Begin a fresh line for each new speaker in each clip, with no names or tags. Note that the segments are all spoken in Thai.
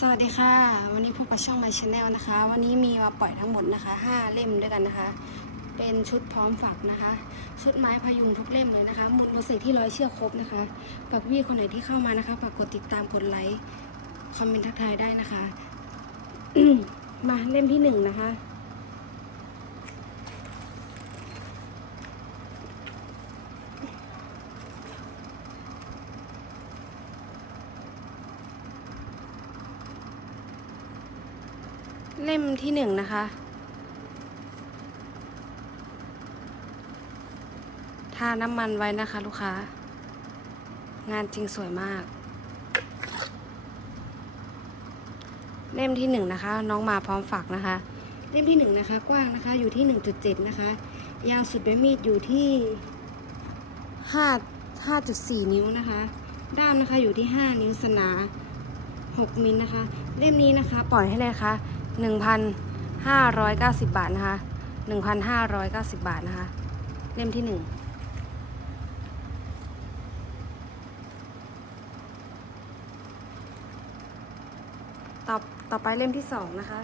สวัสดีค่ะ วันนี้พบกับช่อง My Channel นะคะ วันนี้มีมาปล่อยทั้งหมดนะคะ 5 เล่มด้วยกันนะคะ เป็นชุดพร้อมฝักนะคะ ชุดไม้พยุงทุกเล่มเลยนะคะมูลโมเสกที่ร้อยเชือกครบนะคะฝากพี่คนไหนที่เข้ามานะคะฝากกดติดตามกดไลค์คอมเมนต์ทักทายได้นะคะ มาเล่มที่หนึ่งนะคะ เล่มที่หนึ่งนะคะ ทาน้ำมันไว้นะคะลูกค้า งานจริงสวยมาก เล่มที่หนึ่งนะคะ น้องมาพร้อมฝักนะคะ เล่มที่หนึ่งนะคะ กว้างนะคะ อยู่ที่หนึ่งจุดเจ็ดนะคะ ยาวสุดใบมีดอยู่ที่ห้าห้าจุดสี่นิ้วนะคะ ด้ามนะคะอยู่ที่ห้านิ้วสนา6มิลนะคะ เล่มนี้นะคะ ปล่อยให้เลยค่ะ 1,590 บาทนะคะ 1,590 บาทนะคะ เล่มที่1ต่อต่อไปเล่มที่2นะคะ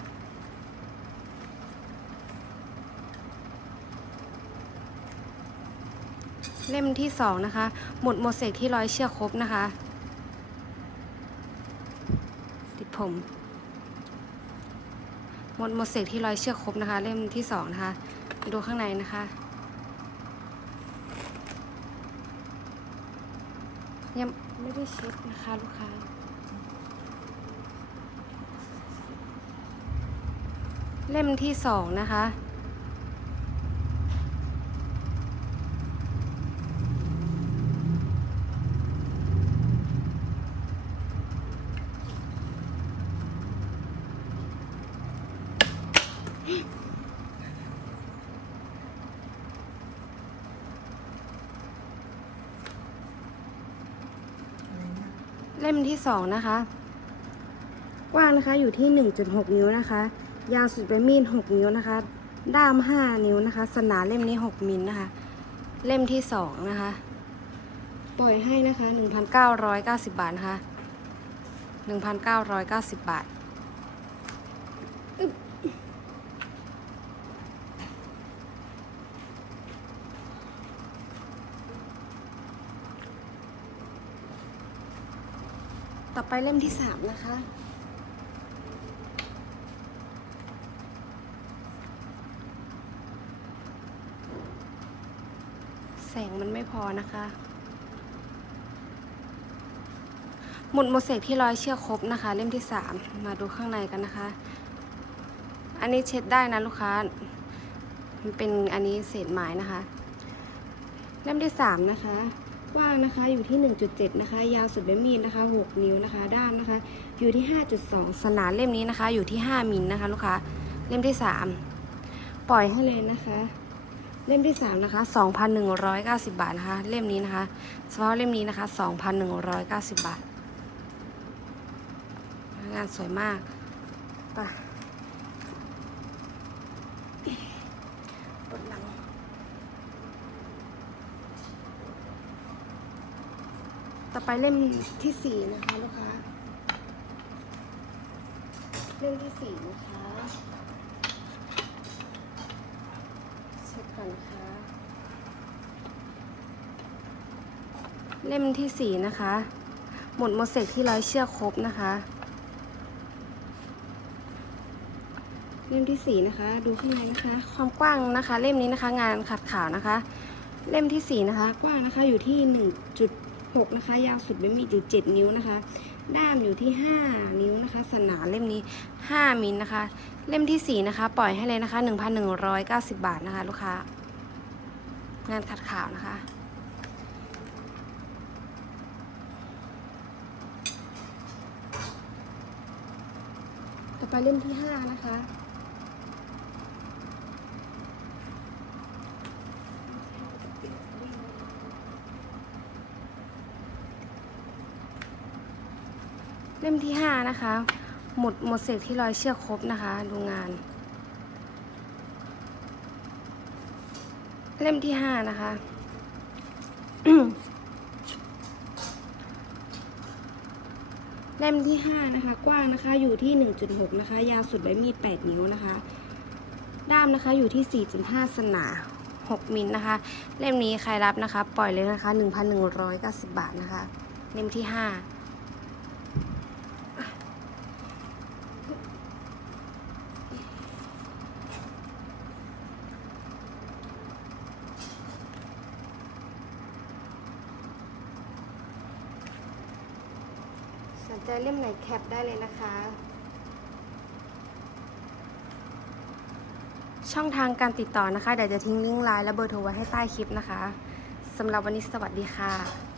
เล่มที่2นะคะ หมุดโมเสกที่ร้อยเชือกครบนะคะ ติดผม มดโมเสกที่ร้อยเชือกครบนะคะ เล่มที่สองนะคะดูข้างในนะคะ ยังไม่ได้เช็ดนะคะลูกค้าเล่มที่สองนะคะ เล่มที่สองนะคะ กว้างนะคะอยู่ที่ 1.6 นิ้วนะคะ ยาวสุดใบมีด6นิ้วนะคะ ด้าม 5 นิ้วนะคะ สนาเล่มนี้ 6 มิลนะคะ เล่มที่สองนะคะ ปล่อยให้นะคะ 1,990 บาทนะคะ 1,990 บาท ต่อไปเล่มที่สามนะคะ แสงมันไม่พอนะคะ หมุดโมเสกที่ร้อยเชือกครบนะคะ เล่มที่สามมาดูข้างในกันนะคะ อันนี้เช็ดได้นะลูกค้า มันเป็นอันนี้เศษไม้นะคะ เล่มที่สามนะคะ กว้างนะคะอยู่ที่ 1.7 นะคะ ยาวสุดใบมีดนะคะ 6 นิ้วนะคะ ด้านนะคะ อยู่ที่ 5.2 สนานเล่มนี้นะคะ อยู่ที่ 5 มิลนะคะ ลูกค้าเล่มที่ 3 ปล่อยให้เลยนะคะ เล่มที่ 3 นะคะ 2,190 บาทนะคะ เล่มนี้นะคะเฉพาะเล่มนี้นะคะ 2,190 บาท งานสวยมากไปปวดหลัง ต่อไปเล่มที่สี่นะคะลูกค้าเล่มที่สี่นะคะเช็คก่อนนะคะเล่มที่สี่นะคะหมดโมเสกที่ร้อยเชือกครบนะคะเล่มที่สี่นะคะ ดูข้างในนะคะ ความกว้างนะคะ เล่มนี้นะคะ งานขัดขาวนะคะ เล่มที่สี่นะคะ กว้างนะคะอยู่ที่หนึ่งจุด หกนะคะ ยาวสุดไม่มีอยู่เจ็ดนิ้วนะคะ ด้ามอยู่ที่ห้านิ้วนะคะ สนาเล่มนี้ห้ามิลนะคะ เล่มที่สี่นะคะ ปล่อยให้เลยนะคะหนึ่งพันหนึ่งร้อยเก้าสิบบาทนะคะ ลูกค้า งานขัดขาวนะคะต่อไปเล่มที่ห้านะคะ เล่มที่ห้านะคะ หมดหมดเสกที่รอยเชือกครบนะคะ ดูงาน เล่มที่ห้านะคะเล่มที่5นะคะ กว้างนะคะ อยู่ที่1.6นะคะ ยาวสุดใบมีด8นิ้วนะคะ ด้ามนะคะอยู่ที่4.5สนา6มิลนะคะ เล่มนี้ใครรับนะคะ ปล่อยเลยนะคะ1,190บาทนะคะ เล่มที่5ส ใจเล่มไหนแคปได้เลยนะคะ ช่องทางการติดต่อนะคะ เดี๋ยวจะทิ้งลิงก์ไลน์และเบอร์โทรไว้ให้ใต้คลิปนะคะสำหรับวันนี้สวัสดีค่ะ